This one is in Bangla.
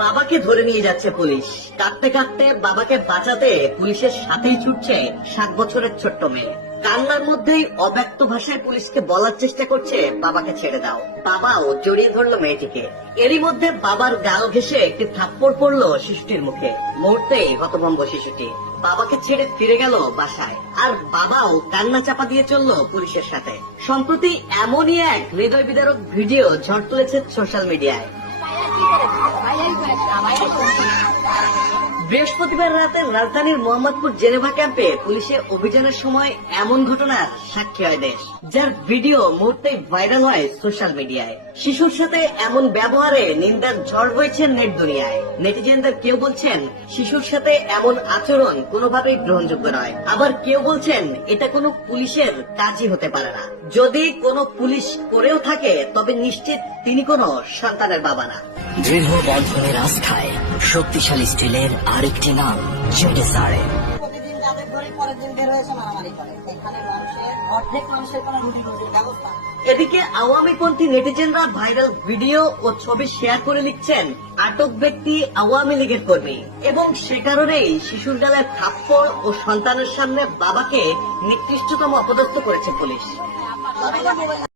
বাবাকে ধরে নিয়ে যাচ্ছে পুলিশ। কাঁদতে কাঁদতে বাবাকে বাঁচাতে পুলিশের সাথেই ছুটছে 7 বছরের ছোট্ট মেয়ে। কান্নার মধ্যেই অব্যক্ত ভাষায় পুলিশকে বলার চেষ্টা করছে বাবাকে ছেড়ে দাও। বাবাও জড়িয়ে ধরলো মেয়েটিকে। এরই মধ্যে বাবার গাল ঘেঁষে একটি থাপ্পড় পড়লো শিশুটির মুখে। মুহূর্তেই হতভম্ব শিশুটি বাবাকে ছেড়ে ফিরে গেল বাসায়। আর বাবাও কান্না চাপা দিয়ে চললো পুলিশের সাথে। সম্প্রতি এমনই এক হৃদয় বিদারক ভিডিও ঝড় তুলেছে সোশ্যাল মিডিয়ায়। বৃহস্পতিবার রাতে রাজধানীর মোহাম্মদপুর জেনেভা ক্যাম্পে পুলিশের অভিযানের সময় এমন ঘটনার সাক্ষী হয় দেশ, যার ভিডিও মুহূর্তেই ভাইরাল হয় সোশ্যাল মিডিয়ায়। শিশুর সাথে এমন ব্যবহারে নিন্দার ঝড় হয়েছে নেট দুনিয়ায়। নেটিজেনদের কেউ বলছেন শিশুর সাথে এমন আচরণ কোনোভাবেই গ্রহণযোগ্য নয়, আবার কেউ বলছেন এটা কোনো পুলিশের কাজই হতে পারে না। যদি কোনো পুলিশ করেও থাকে তবে নিশ্চিত তিনি কোনো সন্তানের বাবা না। দৃঢ় বন্ধনের আস্থায় শক্তিশালী স্টিলের আরেকটি নাম জেডেসার। প্রতিদিন যাদের ধরে পরের দিন বের হয়েছে মারামারি করে। এখানে অর্ধেক মানুষের কোনো রুটি রুজির ব্যবস্থা। এদিকে আওয়ামীপন্থী নেটিজেনরা ভাইরাল ভিডিও ও ছবি শেয়ার করে লিখছেন আটক ব্যক্তি আওয়ামী লীগের কর্মী, এবং সে কারণেই শিশুর গালায় থাপ্পড় ও সন্তানের সামনে বাবাকে নিকৃষ্টতম অপদস্থ করেছে পুলিশ।